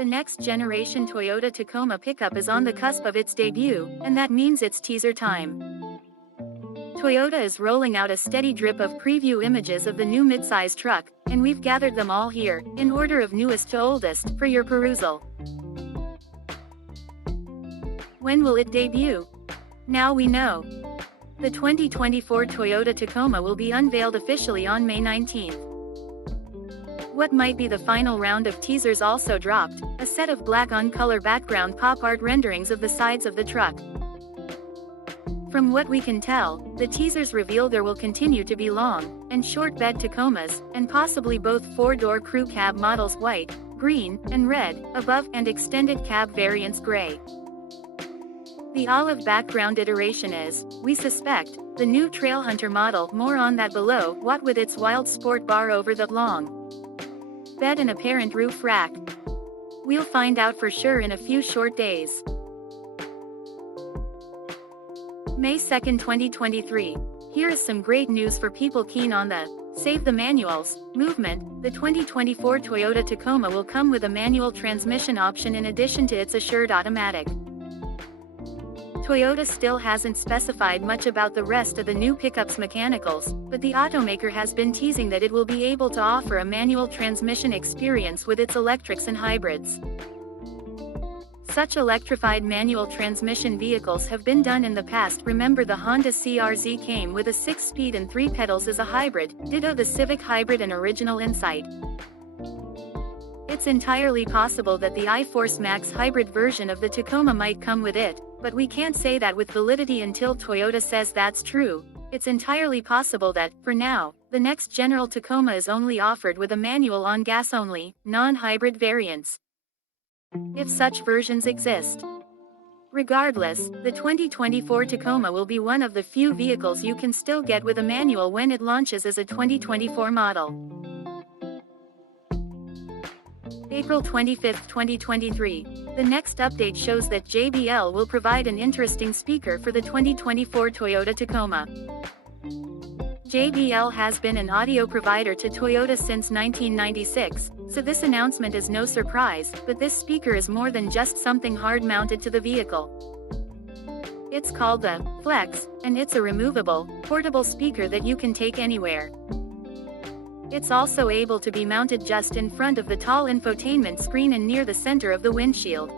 The next generation Toyota Tacoma pickup is on the cusp of its debut, and that means it's teaser time. Toyota is rolling out a steady drip of preview images of the new midsize truck, and we've gathered them all here, in order of newest to oldest, for your perusal. When will it debut? Now we know. The 2024 Toyota Tacoma will be unveiled officially on May 19th. What might be the final round of teasers also dropped, a set of black on-color background pop art renderings of the sides of the truck. From what we can tell, the teasers reveal there will continue to be long and short bed Tacomas, and possibly both four-door crew cab models white, green, and red, above, and extended cab variants gray. The olive background iteration is, we suspect, the new Trailhunter model, more on that below, what with its wild sport bar over the long bed and apparent roof rack. We'll find out for sure in a few short days. May 2, 2023. Here is some great news for people keen on the Save the Manuals movement. The 2024 Toyota Tacoma will come with a manual transmission option in addition to its assured automatic. Toyota still hasn't specified much about the rest of the new pickup's mechanicals, but the automaker has been teasing that it will be able to offer a manual transmission experience with its electrics and hybrids. Such electrified manual transmission vehicles have been done in the past. Remember, the Honda CR-Z came with a 6-speed and 3 pedals as a hybrid, ditto the Civic Hybrid and Original Insight. It's entirely possible that the iForce Max hybrid version of the Tacoma might come with it, but we can't say that with validity until Toyota says that's true. It's entirely possible that, for now, the next general Tacoma is only offered with a manual on gas-only, non-hybrid variants, if such versions exist. Regardless, the 2024 Tacoma will be one of the few vehicles you can still get with a manual when it launches as a 2024 model. April 25, 2023. The next update shows that JBL will provide an interesting speaker for the 2024 Toyota Tacoma. JBL has been an audio provider to Toyota since 1996, so this announcement is no surprise, but this speaker is more than just something hard-mounted to the vehicle. It's called the Flex, and it's a removable, portable speaker that you can take anywhere. It's also able to be mounted just in front of the tall infotainment screen and near the center of the windshield.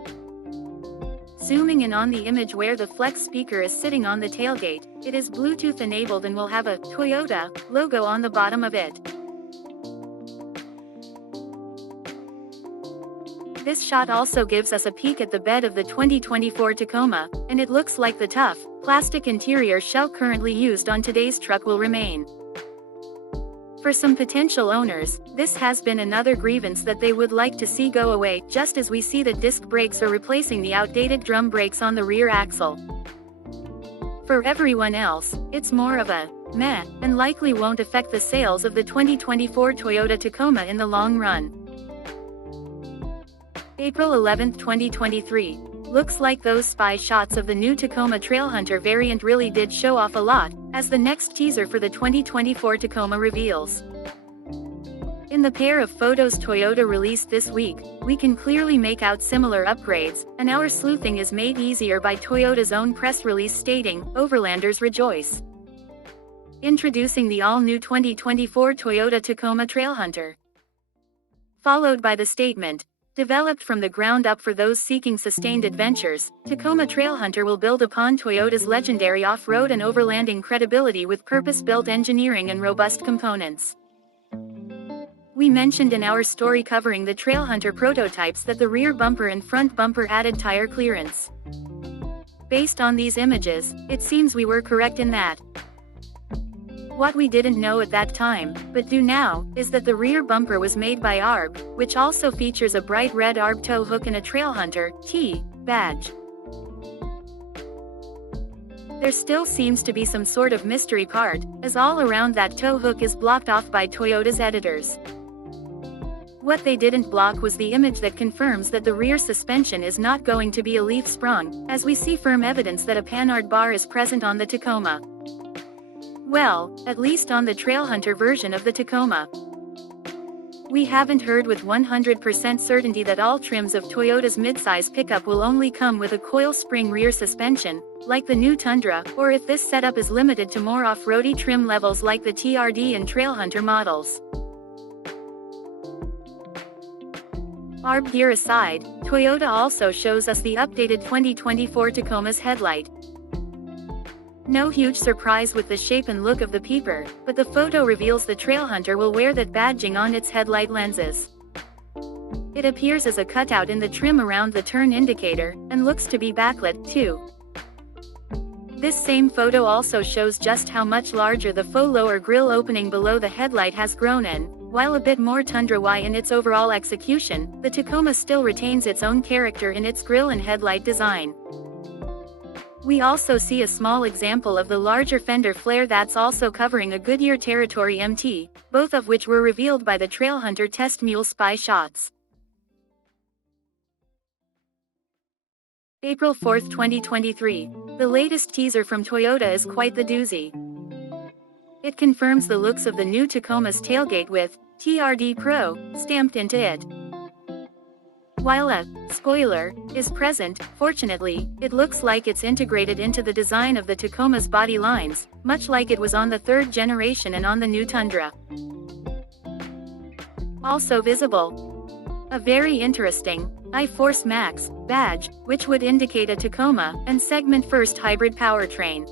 Zooming in on the image where the Flex speaker is sitting on the tailgate, it is Bluetooth enabled and will have a Toyota logo on the bottom of it. This shot also gives us a peek at the bed of the 2024 Tacoma, and it looks like the tough, plastic interior shell currently used on today's truck will remain. For some potential owners, this has been another grievance that they would like to see go away, just as we see that disc brakes are replacing the outdated drum brakes on the rear axle. For everyone else, it's more of a meh, and likely won't affect the sales of the 2024 Toyota Tacoma in the long run. April 11, 2023. Looks like those spy shots of the new Tacoma Trailhunter variant really did show off a lot, as the next teaser for the 2024 Tacoma reveals. In the pair of photos Toyota released this week, we can clearly make out similar upgrades, and our sleuthing is made easier by Toyota's own press release stating, "Overlanders rejoice." Introducing the all-new 2024 Toyota Tacoma Trailhunter. Followed by the statement, "Developed from the ground up for those seeking sustained adventures, Tacoma Trailhunter will build upon Toyota's legendary off-road and overlanding credibility with purpose-built engineering and robust components." We mentioned in our story covering the Trailhunter prototypes that the rear bumper and front bumper added tire clearance. Based on these images, it seems we were correct in that. What we didn't know at that time, but do now, is that the rear bumper was made by ARB, which also features a bright red ARB tow hook and a Trailhunter T badge. There still seems to be some sort of mystery part, as all around that tow hook is blocked off by Toyota's editors. What they didn't block was the image that confirms that the rear suspension is not going to be a leaf sprung, as we see firm evidence that a Panhard bar is present on the Tacoma. Well, at least on the Trailhunter version of the Tacoma. We haven't heard with 100% certainty that all trims of Toyota's midsize pickup will only come with a coil spring rear suspension, like the new Tundra, or if this setup is limited to more off-roady trim levels like the TRD and Trailhunter models. ARB gear aside, Toyota also shows us the updated 2024 Tacoma's headlight. No huge surprise with the shape and look of the peeper, but the photo reveals the Trailhunter will wear that badging on its headlight lenses. It appears as a cutout in the trim around the turn indicator, and looks to be backlit, too. This same photo also shows just how much larger the faux lower grille opening below the headlight has grown in. While a bit more Tundra-y in its overall execution, the Tacoma still retains its own character in its grille and headlight design. We also see a small example of the larger fender flare that's also covering a Goodyear Territory MT, both of which were revealed by the Trailhunter test mule spy shots. April 4, 2023. The latest teaser from Toyota is quite the doozy. It confirms the looks of the new Tacoma's tailgate with TRD Pro stamped into it. While a spoiler is present, fortunately, it looks like it's integrated into the design of the Tacoma's body lines, much like it was on the third generation and on the new Tundra. Also visible, a very interesting iForce Max badge, which would indicate a Tacoma and segment first hybrid powertrain.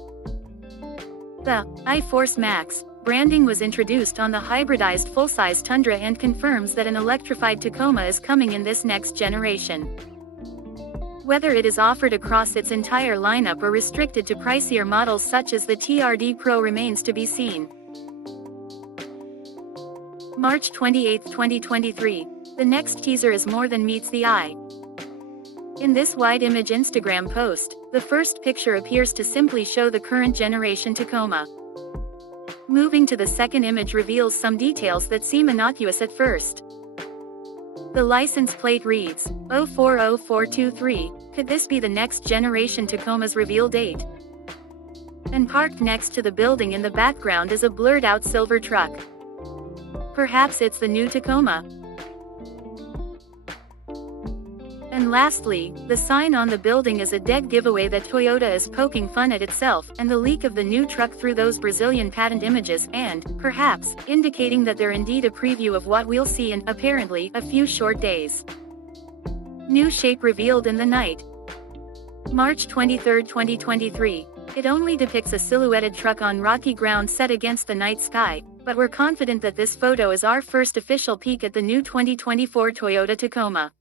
The iForce Max branding was introduced on the hybridized full-size Tundra and confirms that an electrified Tacoma is coming in this next generation. Whether it is offered across its entire lineup or restricted to pricier models such as the TRD Pro remains to be seen. March 28, 2023. The next teaser is more than meets the eye. In this wide image Instagram post, the first picture appears to simply show the current generation Tacoma. Moving to the second image reveals some details that seem innocuous at first. The license plate reads 040423, could this be the next generation Tacoma's reveal date? And parked next to the building in the background is a blurred out silver truck. Perhaps it's the new Tacoma. And lastly, the sign on the building is a dead giveaway that Toyota is poking fun at itself and the leak of the new truck through those Brazilian patent images and, perhaps, indicating that they're indeed a preview of what we'll see in, apparently, a few short days. New shape revealed in the night. March 23, 2023. It only depicts a silhouetted truck on rocky ground set against the night sky, but we're confident that this photo is our first official peek at the new 2024 Toyota Tacoma.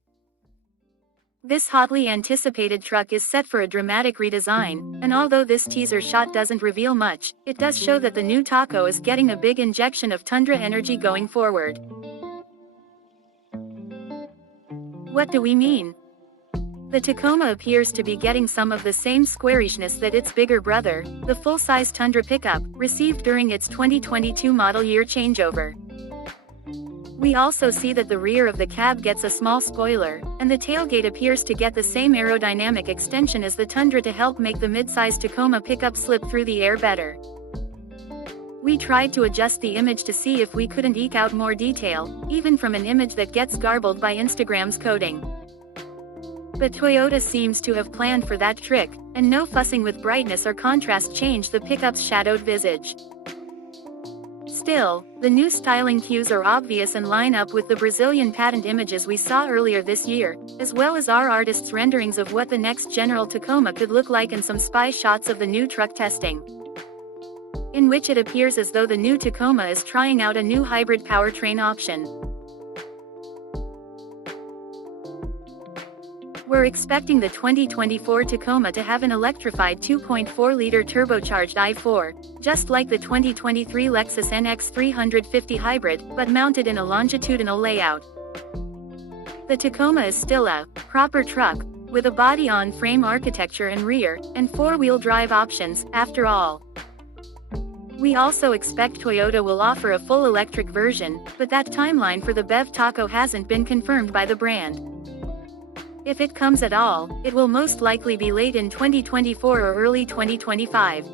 This hotly anticipated truck is set for a dramatic redesign, and although this teaser shot doesn't reveal much, it does show that the new Taco is getting a big injection of Tundra energy going forward. What do we mean? The Tacoma appears to be getting some of the same squarishness that its bigger brother, the full-size Tundra pickup, received during its 2022 model year changeover. We also see that the rear of the cab gets a small spoiler, and the tailgate appears to get the same aerodynamic extension as the Tundra to help make the midsize Tacoma pickup slip through the air better. We tried to adjust the image to see if we couldn't eke out more detail, even from an image that gets garbled by Instagram's coding. But Toyota seems to have planned for that trick, and no fussing with brightness or contrast changed the pickup's shadowed visage. Still, the new styling cues are obvious and line up with the Brazilian patent images we saw earlier this year, as well as our artists' renderings of what the next General Tacoma could look like and some spy shots of the new truck testing, in which it appears as though the new Tacoma is trying out a new hybrid powertrain option. We're expecting the 2024 Tacoma to have an electrified 2.4-liter turbocharged i4, just like the 2023 Lexus NX 350 hybrid, but mounted in a longitudinal layout. The Tacoma is still a proper truck, with a body-on-frame architecture and rear and four-wheel drive options, after all. We also expect Toyota will offer a full electric version, but that timeline for the BEV Taco hasn't been confirmed by the brand. If it comes at all, it will most likely be late in 2024 or early 2025.